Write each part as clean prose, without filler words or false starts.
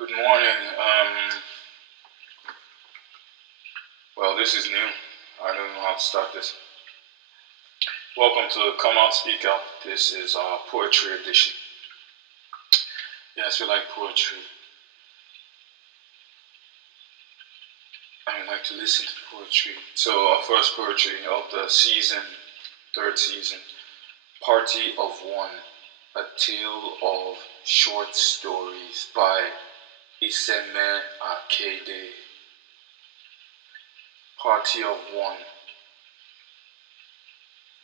Good morning. Well, this is new. I don't know how to start this. Welcome to Come Out Speak Out. This is our poetry edition. Yes, you like poetry. I like to listen to poetry. So, our first poetry of the season, third season, Party of One, a tale of short stories by Itseme Akede. Party of One.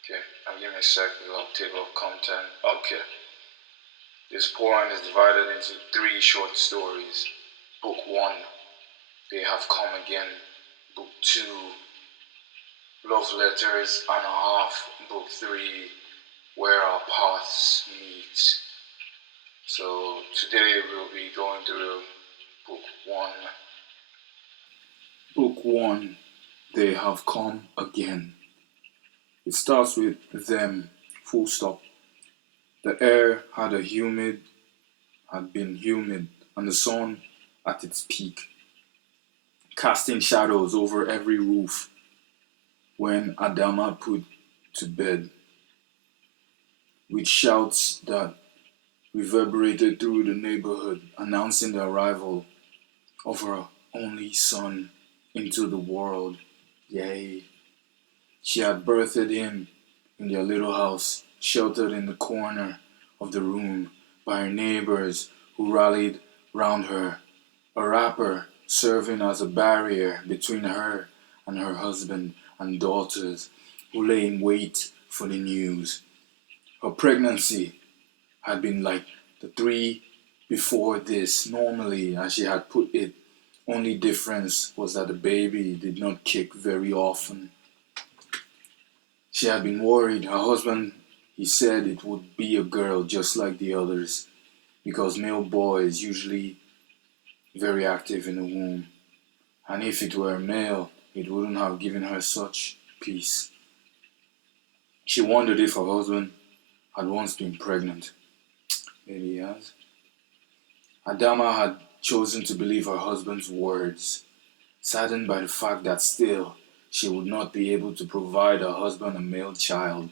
Okay, I'll give me a sec, a little table of content. Okay. This poem is divided into three short stories. Book 1, They Have Come Again. Book 2, Love Letters and a Half. Book 3, Where Our Paths Meet. So today we'll be going through Book 1. Book 1, They Have Come Again. It starts with them, full stop. The air had been humid, and the sun at its peak, casting shadows over every roof when Adama put to bed, with shouts that reverberated through the neighborhood, announcing the arrival of her only son into the world. Yay. She had birthed him in their little house, sheltered in the corner of the room by her neighbors who rallied round her, a wrapper serving as a barrier between her and her husband and daughters who lay in wait for the news. Her pregnancy had been like the three before this, normally, as she had put it. Only difference was that the baby did not kick very often. She had been worried. Her husband, he said it would be a girl just like the others, because male boys usually very active in the womb. And if it were a male, it wouldn't have given her such peace. She wondered if her husband had once been pregnant. Maybe he has. Adama had chosen to believe her husband's words, saddened by the fact that still she would not be able to provide her husband a male child.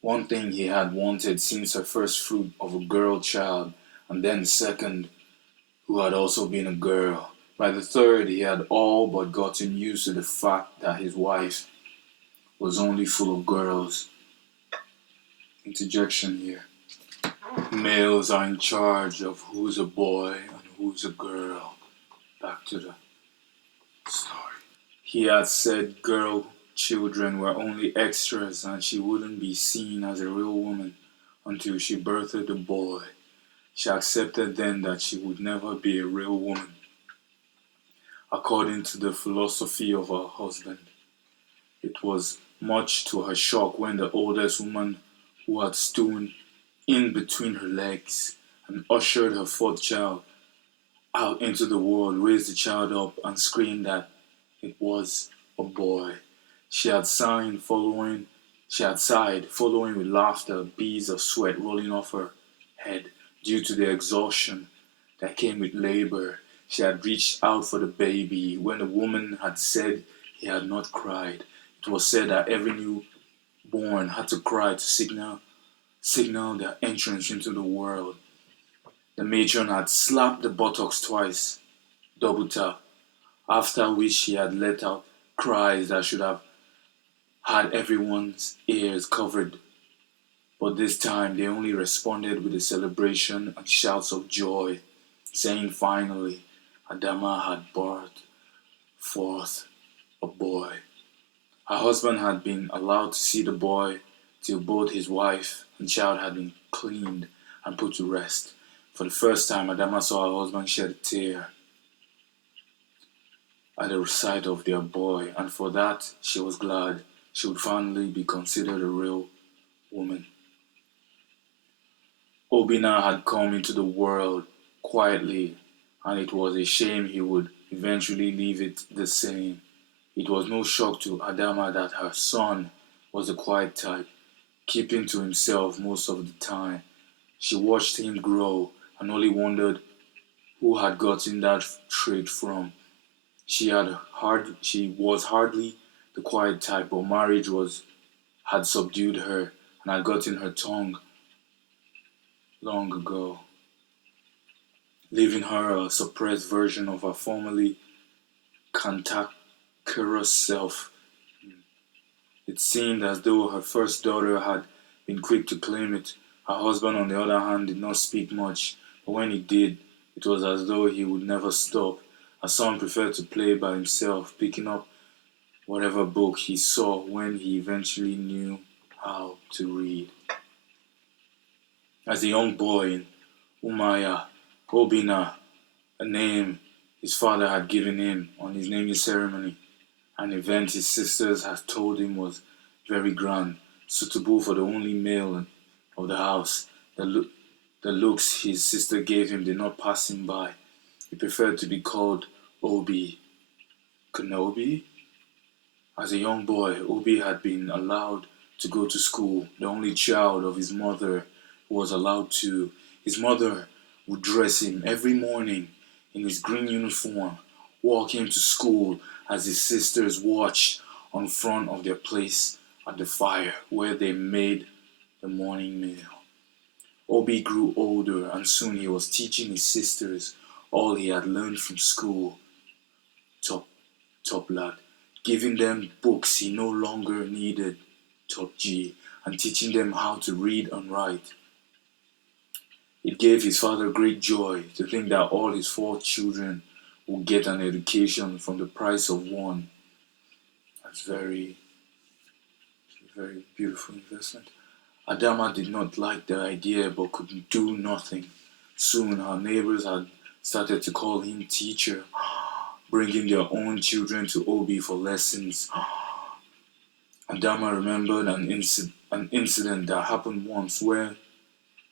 One thing he had wanted since her first fruit of a girl child, and then the second, who had also been a girl. By the third, he had all but gotten used to the fact that his wife was only full of girls. Interjection here. Males are in charge of who's a boy and who's a girl. Back to the story. He had said girl children were only extras and she wouldn't be seen as a real woman until she birthed a boy. She accepted then that she would never be a real woman, according to the philosophy of her husband. It was much to her shock when the oldest woman, who had stood in between her legs and ushered her fourth child out into the world, raised the child up and screamed that it was a boy. She had sighed, following with laughter, beads of sweat rolling off her head due to the exhaustion that came with labor. She had reached out for the baby. When the woman had said he had not cried, it was said that every newborn had to cry to signal their entrance into the world. The matron had slapped the buttocks twice, double tap, after which she had let out cries that should have had everyone's ears covered. But this time they only responded with a celebration and shouts of joy, saying finally, Adama had birthed forth a boy. Her husband had been allowed to see the boy till both his wife and child had been cleaned and put to rest. For the first time, Adama saw her husband shed a tear at the sight of their boy, and for that she was glad. She would finally be considered a real woman. Obina had come into the world quietly, and it was a shame he would eventually leave it the same. It was no shock to Adama that her son was a quiet type, keeping to himself most of the time. She watched him grow and only wondered who had gotten that trait from. She was hardly the quiet type, but marriage had subdued her and had gotten her tongue long ago, leaving her a suppressed version of her formerly cantankerous self. It seemed as though her first daughter had been quick to claim it. Her husband, on the other hand, did not speak much, but when he did, it was as though he would never stop. Her son preferred to play by himself, picking up whatever book he saw when he eventually knew how to read. As a young boy in Umaya, Obina, a name his father had given him on his naming ceremony, an event his sisters had told him was very grand, suitable for the only male of the house. The looks his sister gave him did not pass him by. He preferred to be called Obi. Kenobi? As a young boy, Obi had been allowed to go to school, the only child of his mother who was allowed to. His mother would dress him every morning in his green uniform, walk him to school as his sisters watched on front of their place at the fire where they made the morning meal. Obi grew older and soon he was teaching his sisters all he had learned from school. Top lad, giving them books he no longer needed, top G, and teaching them how to read and write. It gave his father great joy to think that all his 4 children would get an education from the price of one. That's very beautiful investment. Adama did not like the idea but could do nothing. Soon her neighbors had started to call him teacher, bringing their own children to Obi for lessons. Adama remembered an incident that happened once where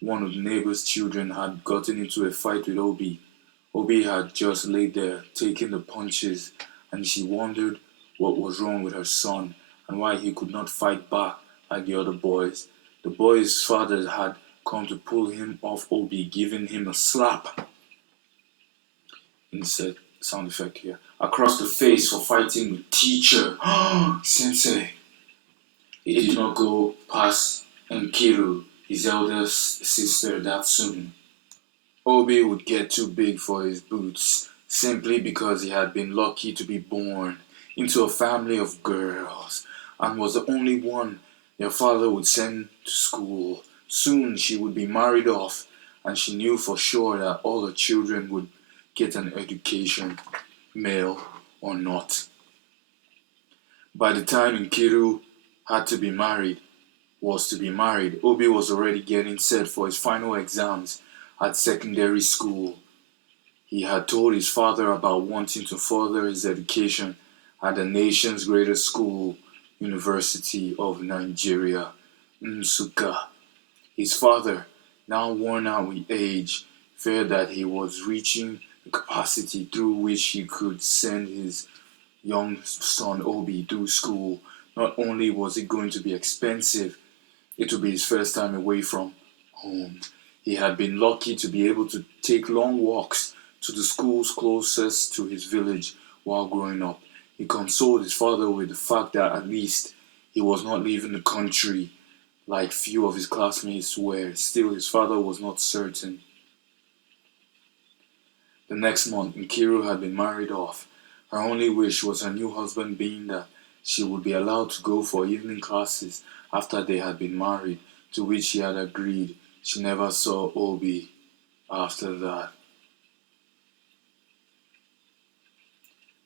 one of the neighbor's children had gotten into a fight with Obi. Obi had just laid there taking the punches, and she wondered what was wrong with her son and why he could not fight back like the other boys. The boy's father had come to pull him off Obi, giving him a slap. Insert sound effect here. Across the face for fighting with teacher. Sensei. It did not go past Nkiru, his eldest sister, that soon. Obi would get too big for his boots simply because he had been lucky to be born into a family of girls and was the only one their father would send to school. Soon she would be married off, and she knew for sure that all her children would get an education, male or not. By the time Nkiru was to be married, Obi was already getting set for his final exams at secondary school. He had told his father about wanting to further his education at the nation's greatest school, University of Nigeria, Nsukka. His father, now worn out with age, feared that he was reaching the capacity through which he could send his young son Obi through school. Not only was it going to be expensive, it would be his first time away from home. He had been lucky to be able to take long walks to the schools closest to his village while growing up. He consoled his father with the fact that at least he was not leaving the country like few of his classmates were. Still, his father was not certain. The next month, Nkiru had been married off. Her only wish was her new husband being that she would be allowed to go for evening classes after they had been married, to which she had agreed. She never saw Obi after that.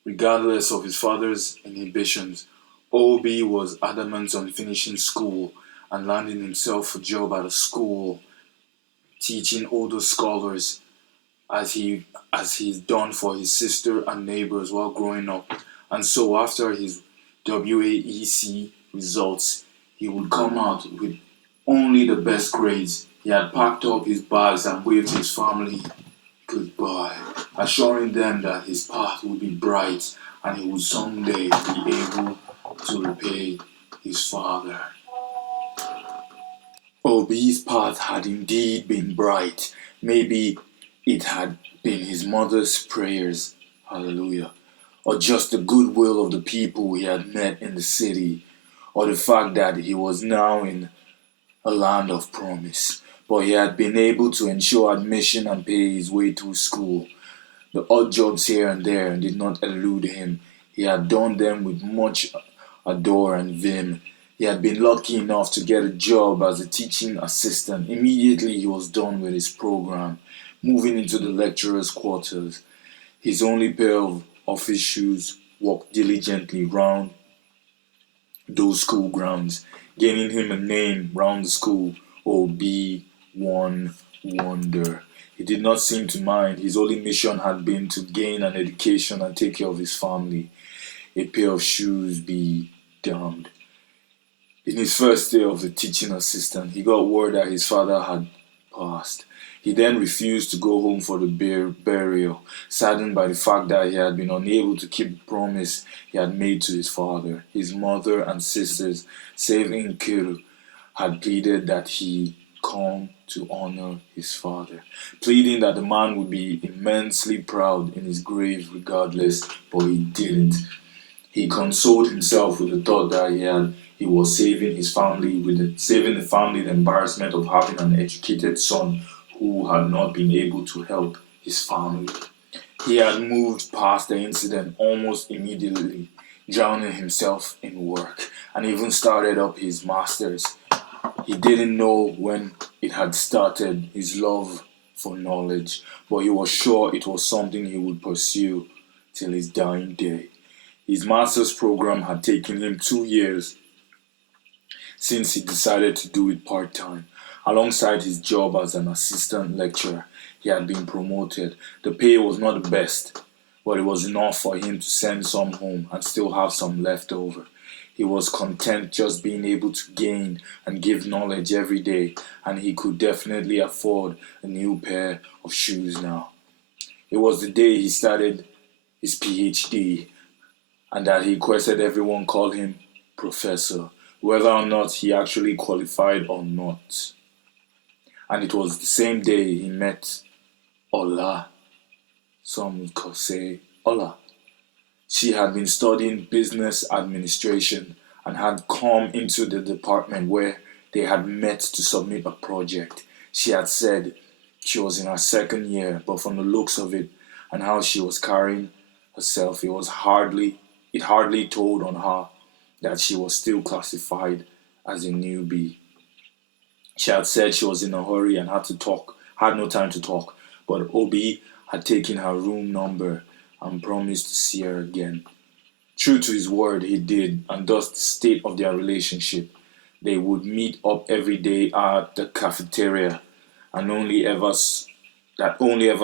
Regardless of his father's inhibitions, Obi was adamant on finishing school and landing himself a job at a school teaching older scholars as he's done for his sister and neighbors while growing up. And so after his WAEC results, he would come out with only the best grades. He had packed up his bags and waved his family goodbye, assuring them that his path would be bright and he would someday be able to repay his father. Obi's path had indeed been bright. Maybe it had been his mother's prayers, hallelujah, or just the goodwill of the people he had met in the city, or the fact that he was now in a land of promise. But he had been able to ensure admission and pay his way through school. The odd jobs here and there did not elude him. He had done them with much ardor and vim. He had been lucky enough to get a job as a teaching assistant. Immediately he was done with his program, moving into the lecturer's quarters. His only pair of office shoes walked diligently round those school grounds, gaining him a name round the school. Oh, be one wonder. He did not seem to mind. His only mission had been to gain an education and take care of his family. A pair of shoes be damned. In his first day of the teaching assistant, he got word that his father had passed. He then refused to go home for the burial, saddened by the fact that he had been unable to keep the promise he had made to his father. His mother and sisters, save Nkiru, had pleaded that he come to honor his father, pleading that the man would be immensely proud in his grave regardless, but he didn't. He consoled himself with the thought that he was saving the family the embarrassment of having an educated son who had not been able to help his family. He had moved past the incident almost immediately, drowning himself in work, and even started up his master's. He didn't know when it had started, his love for knowledge, but he was sure it was something he would pursue till his dying day. His master's program had taken him 2 years since he decided to do it part-time. Alongside his job as an assistant lecturer, he had been promoted. The pay was not the best, but it was enough for him to send some home and still have some left over. He was content just being able to gain and give knowledge every day, and he could definitely afford a new pair of shoes now. It was the day he started his PhD, and that he requested everyone call him Professor, whether or not he actually qualified or not. And it was the same day he met Ola. Some could say Ola. She had been studying business administration and had come into the department where they had met to submit a project. She had said she was in her second year, but from the looks of it and how she was carrying herself, it hardly told on her that she was still classified as a newbie. She had said she was in a hurry and had no time to talk, but Obi had taken her room number and promised to see her again. True to his word, he did, and thus the state of their relationship. They would meet up every day at the cafeteria and only ever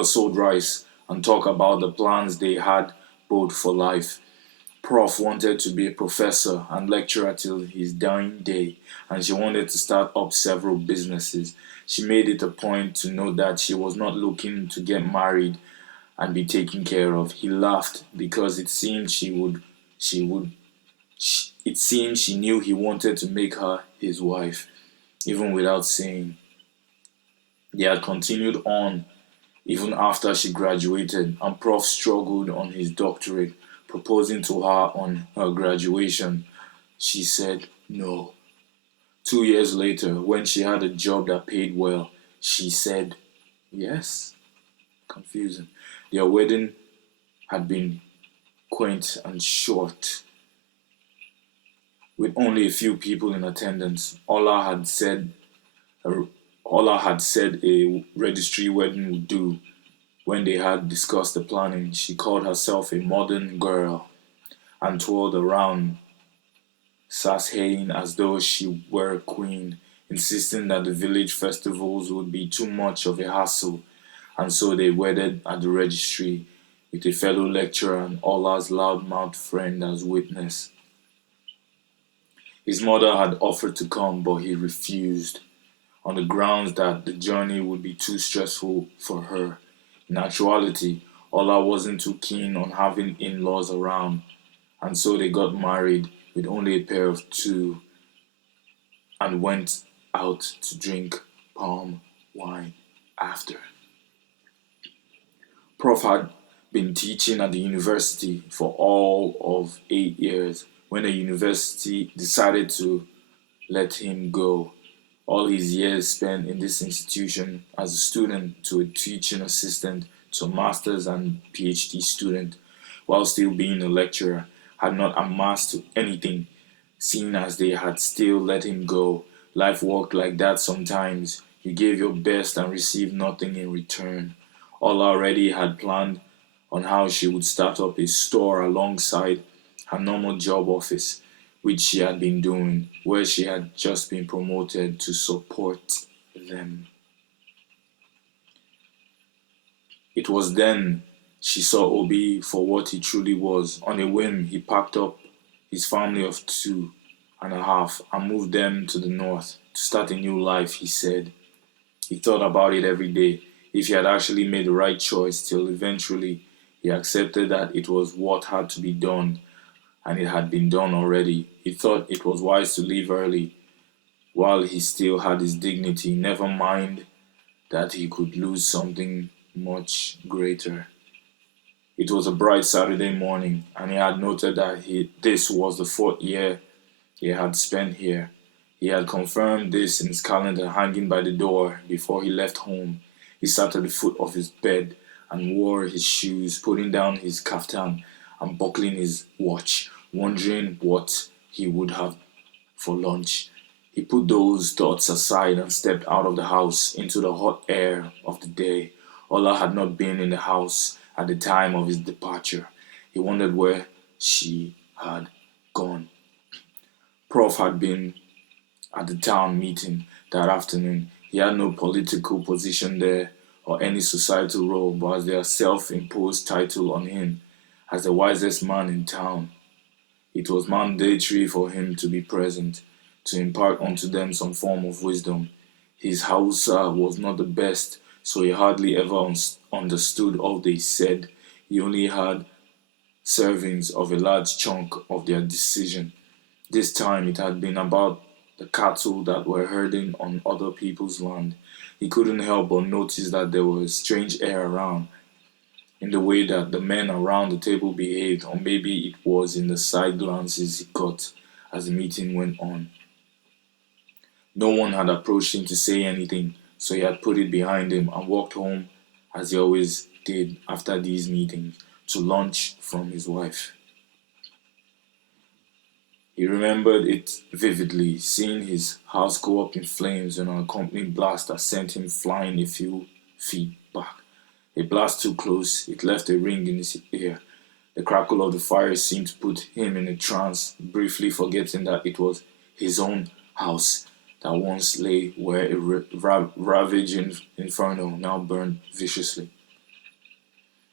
sold rice and talk about the plans they had both for life. Prof wanted to be a professor and lecturer till his dying day, and she wanted to start up several businesses. She made it a point to note that she was not looking to get married and be taken care of. He laughed because it seemed she knew he wanted to make her his wife, even without saying. They had continued on even after she graduated, and Prof struggled on his doctorate, proposing to her on her graduation. She said no. 2 years later, when she had a job that paid well, she said yes. Confusing. Their wedding had been quaint and short, with only a few people in attendance. Ola had said a registry wedding would do. When they had discussed the planning, she called herself a modern girl and twirled around, sashaying as though she were a queen, insisting that the village festivals would be too much of a hassle, and so they wedded at the registry with a fellow lecturer and Ola's loudmouthed friend as witness. His mother had offered to come, but he refused, on the grounds that the journey would be too stressful for her. In actuality, Ola wasn't too keen on having in-laws around, and so they got married with only a pair of two and went out to drink palm wine after. Prof had been teaching at the university for all of 8 years when the university decided to let him go. All his years spent in this institution as a student to a teaching assistant to a master's and PhD student, while still being a lecturer, had not amassed to anything, seeing as they had still let him go. Life worked like that sometimes. You gave your best and received nothing in return. Ola already had planned on how she would start up a store alongside her normal job office, which she had been doing, where she had just been promoted to support them. It was then she saw Obi for what he truly was. On a whim, he packed up his family of two and a half and moved them to the north to start a new life, he said. He thought about it every day, if he had actually made the right choice, till eventually he accepted that it was what had to be done, and it had been done already. He thought it was wise to leave early while he still had his dignity, never mind that he could lose something much greater. It was a bright Saturday morning, and he had noted that this was the fourth year he had spent here. He had confirmed this in his calendar hanging by the door before he left home. He sat at the foot of his bed and wore his shoes, putting down his kaftan and buckling his watch, wondering what he would have for lunch. He put those thoughts aside and stepped out of the house into the hot air of the day. Ola had not been in the house at the time of his departure. He wondered where she had gone. Prof had been at the town meeting that afternoon. He had no political position there or any societal role, but as their self-imposed title on him as the wisest man in town, it was mandatory for him to be present, to impart unto them some form of wisdom. His Hausa was not the best, so he hardly ever understood all they said. He only had servings of a large chunk of their decision. This time it had been about the cattle that were herding on other people's land. He couldn't help but notice that there was strange air around, in the way that the men around the table behaved, or maybe it was in the side glances he got as the meeting went on. No one had approached him to say anything, so he had put it behind him and walked home as he always did after these meetings, to lunch from his wife. He remembered it vividly, seeing his house go up in flames when an accompanying blast that sent him flying a few feet back. A blast too close, it left a ring in his ear. The crackle of the fire seemed to put him in a trance, briefly forgetting that it was his own house that once lay where a ravaging inferno now burned viciously.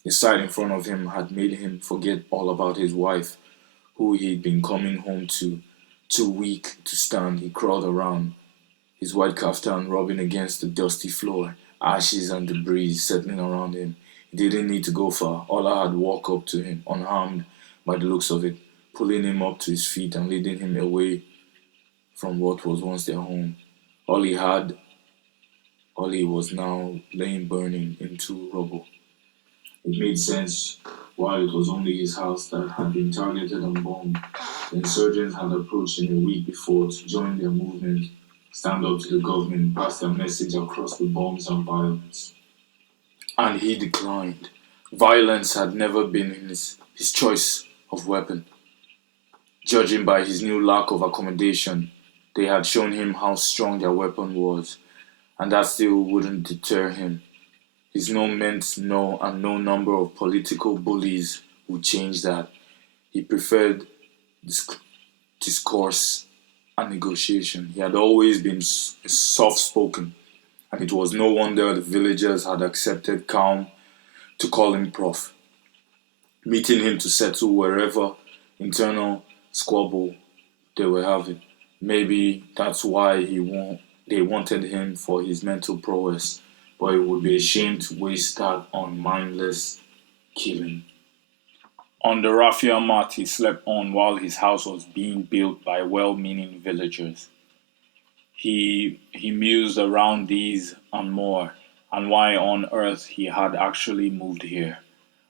The sight in front of him had made him forget all about his wife, who he'd been coming home to. Too weak to stand, he crawled around, his white kaftan rubbing against the dusty floor, ashes and debris settling around him. He didn't need to go far. Ola had walked up to him, unharmed by the looks of it, pulling him up to his feet and leading him away from what was once their home. All he was now laying burning into rubble. It made sense while it was only his house that had been targeted and bombed. The insurgents had approached him a week before to join their movement, stand up to the government, pass their message across the bombs and violence. And he declined. Violence had never been his choice of weapon. Judging by his new lack of accommodation, they had shown him how strong their weapon was, and that still wouldn't deter him. His no meant no, and no number of political bullies would change that. He preferred discourse and negotiation. He had always been soft-spoken, and it was no wonder the villagers had accepted calm to call him Prof, meeting him to settle wherever internal squabble they were having. Maybe that's why they wanted him for his mental prowess, but it would be a shame to waste that on mindless killing. On the raffia mat he slept on while his house was being built by well-meaning villagers. He mused around these and more, and why on earth he had actually moved here.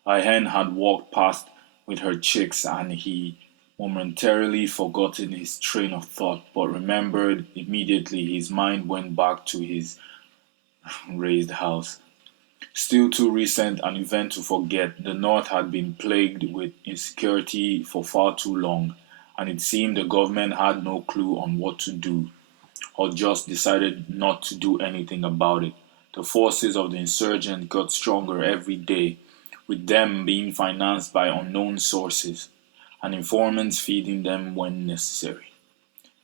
A hen had walked past with her chicks, and he momentarily forgotten his train of thought, but remembered immediately. His mind went back to his raised house. Still too recent an event to forget, the North had been plagued with insecurity for far too long, and it seemed the government had no clue on what to do, or just decided not to do anything about it. The forces of the insurgents got stronger every day, with them being financed by unknown sources, and informants feeding them when necessary.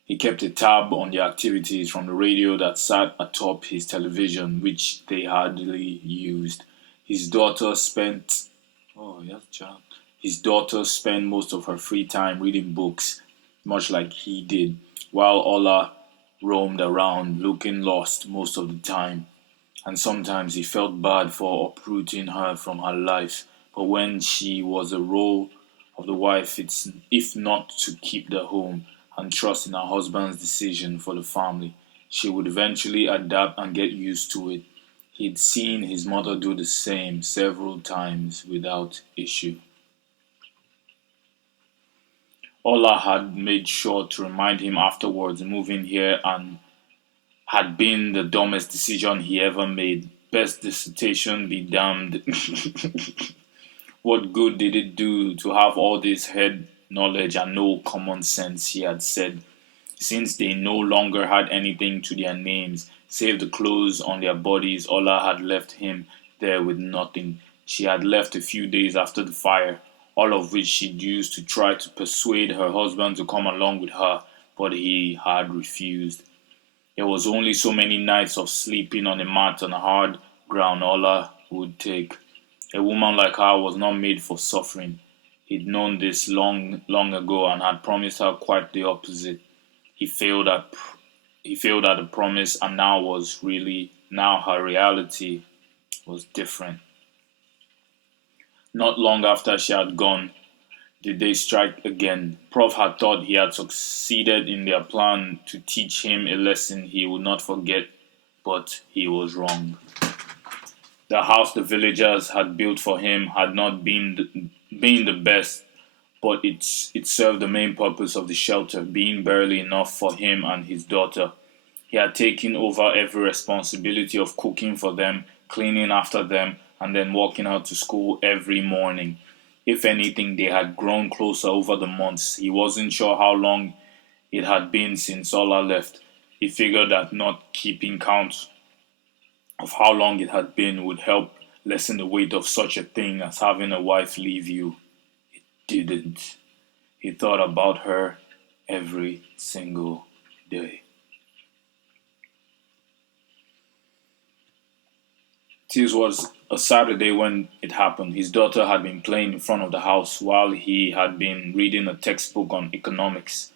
He kept a tab on the activities from the radio that sat atop his television, which they hardly used. His daughter spent oh yes, child. His daughter spent most of her free time reading books, much like he did, while Ola roamed around looking lost most of the time, and sometimes he felt bad for uprooting her from her life. But when she was a role of the wife, it's if not to keep the home and trust in her husband's decision for the family, she would eventually adapt and get used to it. He'd seen his mother do the same several times without issue. Ola had made sure to remind him afterwards moving here and had been the dumbest decision he ever made. Best dissertation be damned. What good did it do to have all this head knowledge and no common sense, he had said, since they no longer had anything to their names, save the clothes on their bodies. Ola had left him there with nothing. She had left a few days after the fire, all of which she'd used to try to persuade her husband to come along with her, but he had refused. There was only so many nights of sleeping on a mat on a hard ground Ola would take. A woman like her was not made for suffering. He'd known this long ago and had promised her quite the opposite. He failed at he failed at the promise, and now her reality was different. Not long after she had gone, did they strike again. Prof had thought he had succeeded in their plan to teach him a lesson he would not forget, but he was wrong. The house the villagers had built for him had not been the best, but it served the main purpose of the shelter, being barely enough for him and his daughter. He had taken over every responsibility of cooking for them, cleaning after them, and then walking out to school every morning. If anything, they had grown closer over the months. He wasn't sure how long it had been since Ola left. He figured that not keeping count of how long it had been would help lessen the weight of such a thing as having a wife leave you. Didn't. He thought about her every single day. This was a Saturday when it happened. His daughter had been playing in front of the house while he had been reading a textbook on economics,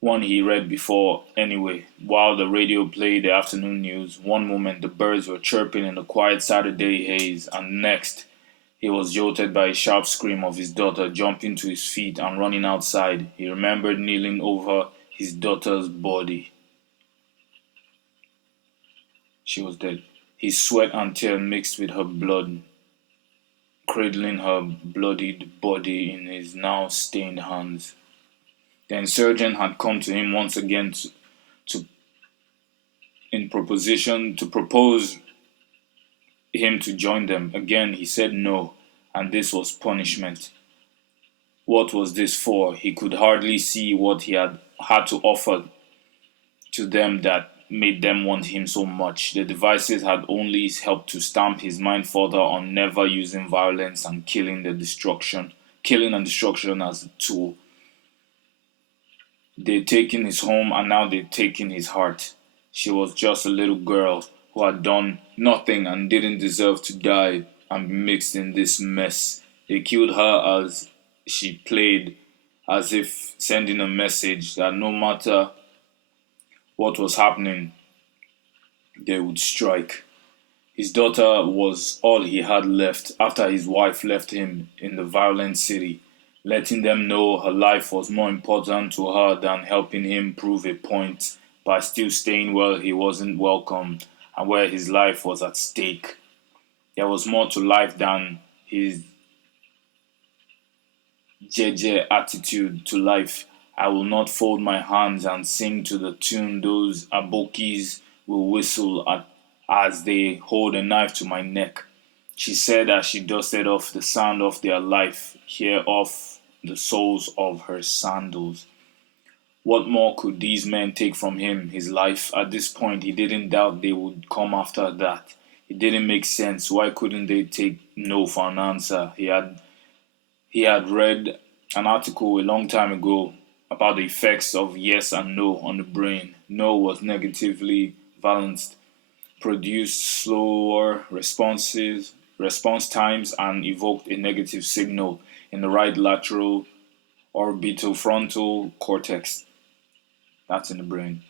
one he read before anyway, while the radio played the afternoon news. One moment the birds were chirping in the quiet Saturday haze, and next he was jolted by a sharp scream of his daughter jumping to his feet and running outside. He remembered kneeling over his daughter's body. She was dead. His sweat and tear mixed with her blood, cradling her bloodied body in his now stained hands. The insurgent had come to him once again to in proposition to propose him to join them. Again he said no, and this was punishment. What was this for? He could hardly see what he had to offer to them that made them want him so much. The devices had only helped to stamp his mind further on never using violence and killing and destruction as a tool. They'd taken his home and now they'd taken his heart. She was just a little girl who had done nothing and didn't deserve to die and be mixed in this mess. They killed her as she played, as if sending a message that no matter what was happening, they would strike. His daughter was all he had left after his wife left him in the violent city, letting them know her life was more important to her than helping him prove a point by still staying where he wasn't welcomed and where his life was at stake. There was more to life than his jeje attitude to life. I will not fold my hands and sing to the tune those abokis will whistle at as they hold a knife to my neck, she said as she dusted off the sand of their life, here off the soles of her sandals. What more could these men take from him? His life? At this point, he didn't doubt they would come after that. It didn't make sense. Why couldn't they take no for an answer? He had read an article a long time ago about the effects of yes and no on the brain. No was negatively balanced, produced slower response times, and evoked a negative signal in the right lateral orbitofrontal cortex. That's in the brain.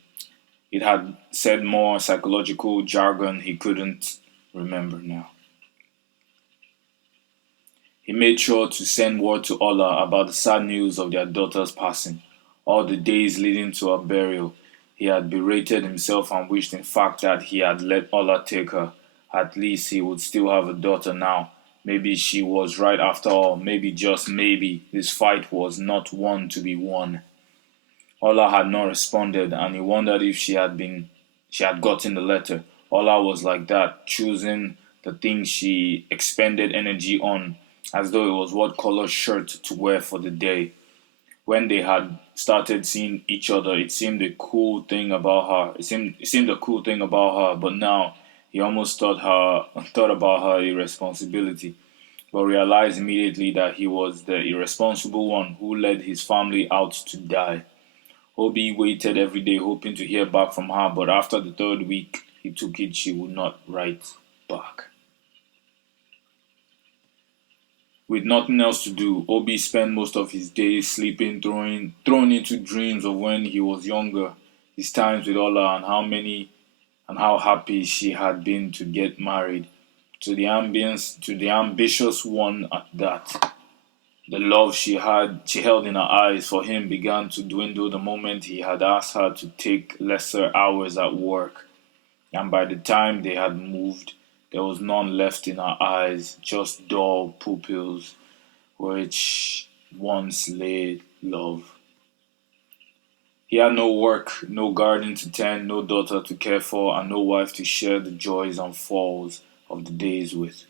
It had said more psychological jargon he couldn't remember now. He made sure to send word to Ola about the sad news of their daughter's passing. All the days leading to her burial, he had berated himself and wished, in fact, that he had let Ola take her. At least he would still have a daughter now. Maybe she was right after all. Maybe, just maybe, this fight was not one to be won. Ola had not responded, and he wondered if she had gotten the letter. Ola was like that, choosing the things she expended energy on, as though it was what color shirt to wear for the day. When they had started seeing each other, it seemed a cool thing about her. It seemed a cool thing about her, but now he almost thought about her irresponsibility, but realized immediately that he was the irresponsible one who led his family out to die. Obi waited every day hoping to hear back from her, but after the third week, he took it she would not write back. With nothing else to do, Obi spent most of his days sleeping, thrown into dreams of when he was younger, his times with Ola, and how happy she had been to get married, to the ambitious one at that. The love she held in her eyes for him began to dwindle the moment he had asked her to take lesser hours at work, and by the time they had moved, there was none left in her eyes, just dull pupils which once lay love. He had no work, no garden to tend, no daughter to care for, and no wife to share the joys and falls of the days with.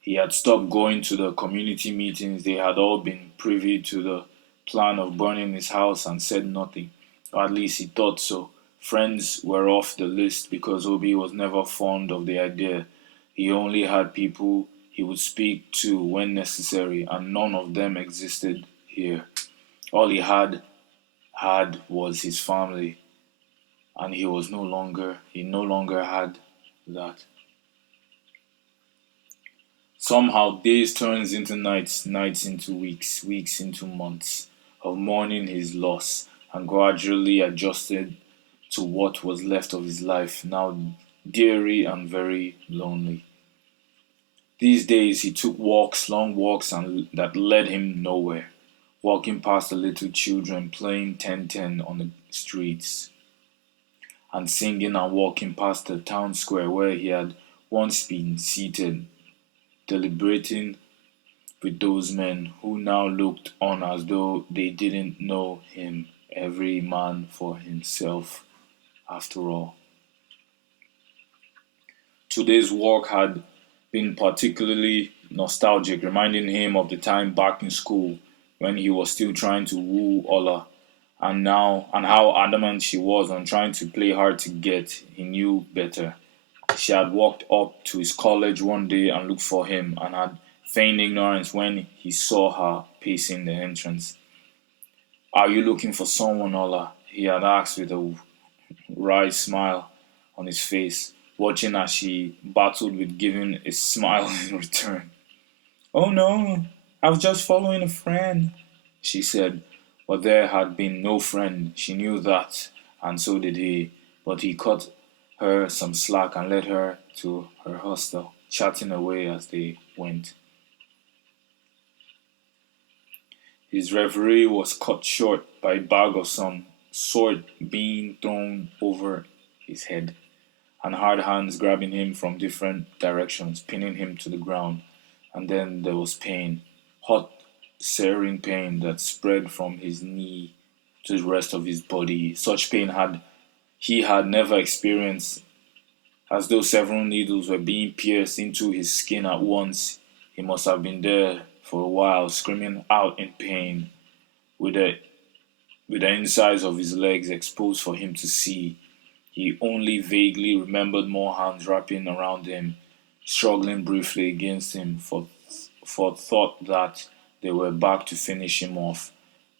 He had stopped going to the community meetings. They had all been privy to the plan of burning his house and said nothing. Or at least he thought so. Friends were off the list because Obi was never fond of the idea. He only had people he would speak to when necessary, and none of them existed here. All he had was his family, and he no longer had that. Somehow days turns into nights, nights into weeks, weeks into months of mourning his loss, and gradually adjusted to what was left of his life, now dreary and very lonely. These days he took walks, long walks, and that led him nowhere, walking past the little children playing 10-10 on the streets, and singing and walking past the town square where he had once been seated, deliberating with those men who now looked on as though they didn't know him, every man for himself, after all. Today's walk had been particularly nostalgic, reminding him of the time back in school when he was still trying to woo Ola, and how adamant she was on trying to play hard to get. He knew better. She had walked up to his college one day and looked for him, and had feigned ignorance when he saw her pacing the entrance. Are you looking for someone, Ola? He had asked with a wry smile on his face, watching as she battled with giving a smile in return. Oh no, I was just following a friend, she said. But there had been no friend. She knew that, and so did he. But he cut her some slack and led her to her hostel, chatting away as they went. His reverie was cut short by a bag of some sort being thrown over his head. and hard hands grabbing him from different directions, pinning him to the ground. And then there was pain, hot, searing pain that spread from his knee to the rest of his body. Such pain he had never experienced, as though several needles were being pierced into his skin at once. He must have been there for a while, screaming out in pain, with the insides of his legs exposed for him to see. He only vaguely remembered more hands wrapping around him, struggling briefly against him, for thought that they were back to finish him off.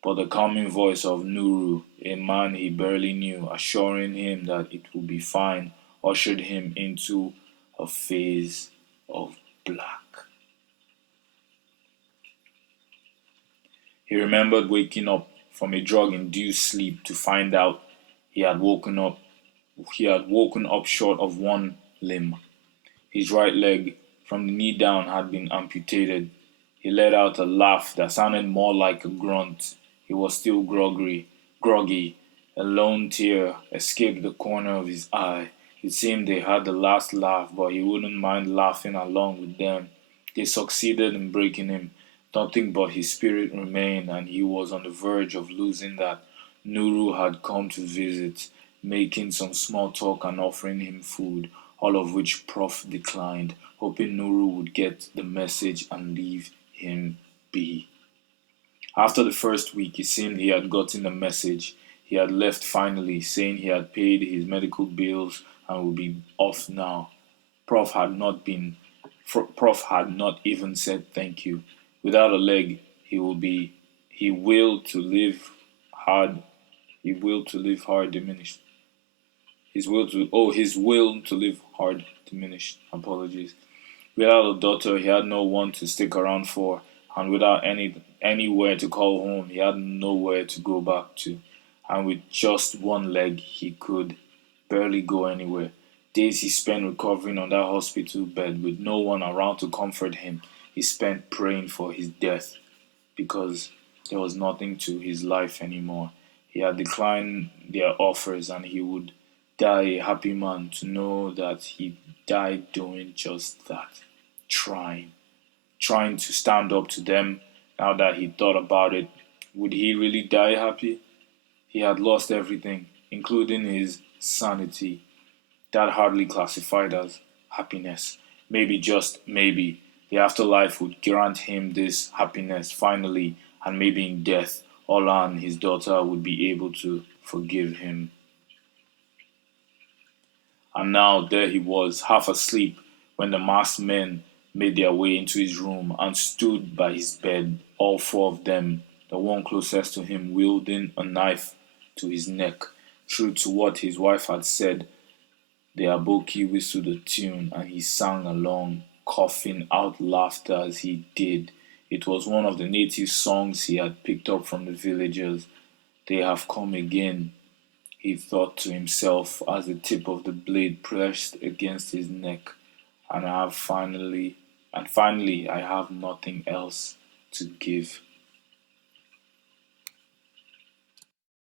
But the calming voice of Nuru, a man he barely knew, assuring him that it would be fine, ushered him into a phase of black. He remembered waking up from a drug-induced sleep to find out he had woken up he had woken up short of one limb. His right leg, from the knee down, had been amputated. He let out a laugh that sounded more like a grunt. He was still groggy. A lone tear escaped the corner of his eye. It seemed they had the last laugh, but he wouldn't mind laughing along with them. They succeeded in breaking him. Nothing but his spirit remained, and he was on the verge of losing that. Nuru had come to visit, making some small talk and offering him food, all of which Prof declined, hoping Nuru would get the message and leave him be. After the first week, it seemed he had gotten the message. He had left finally, saying he had paid his medical bills and would be off now. Prof had not been Prof had not even said thank you. Without a leg, he willed to live hard diminished. His will to live hard diminished. Apologies. Without a daughter, he had no one to stick around for, and without anywhere to call home, he had nowhere to go back to. And with just one leg, he could barely go anywhere. Days he spent recovering on that hospital bed with no one around to comfort him. He spent praying for his death because there was nothing to his life anymore. He had declined their offers and he would die a happy man to know that he died doing just that, trying. Trying to stand up to them. Now that he thought about it, would he really die happy? He had lost everything, including his sanity. That hardly classified as happiness. Maybe, just maybe, the afterlife would grant him this happiness finally, and maybe in death, Allah and his daughter would be able to forgive him. And now there he was, half asleep, when the masked men made their way into his room and stood by his bed, all four of them, the one closest to him wielding a knife to his neck. True to what his wife had said, the aboki whistled a tune and he sang along, coughing out laughter as he did. It was one of the native songs he had picked up from the villagers. They have come again, he thought to himself as the tip of the blade pressed against his neck, and finally I have nothing else to give.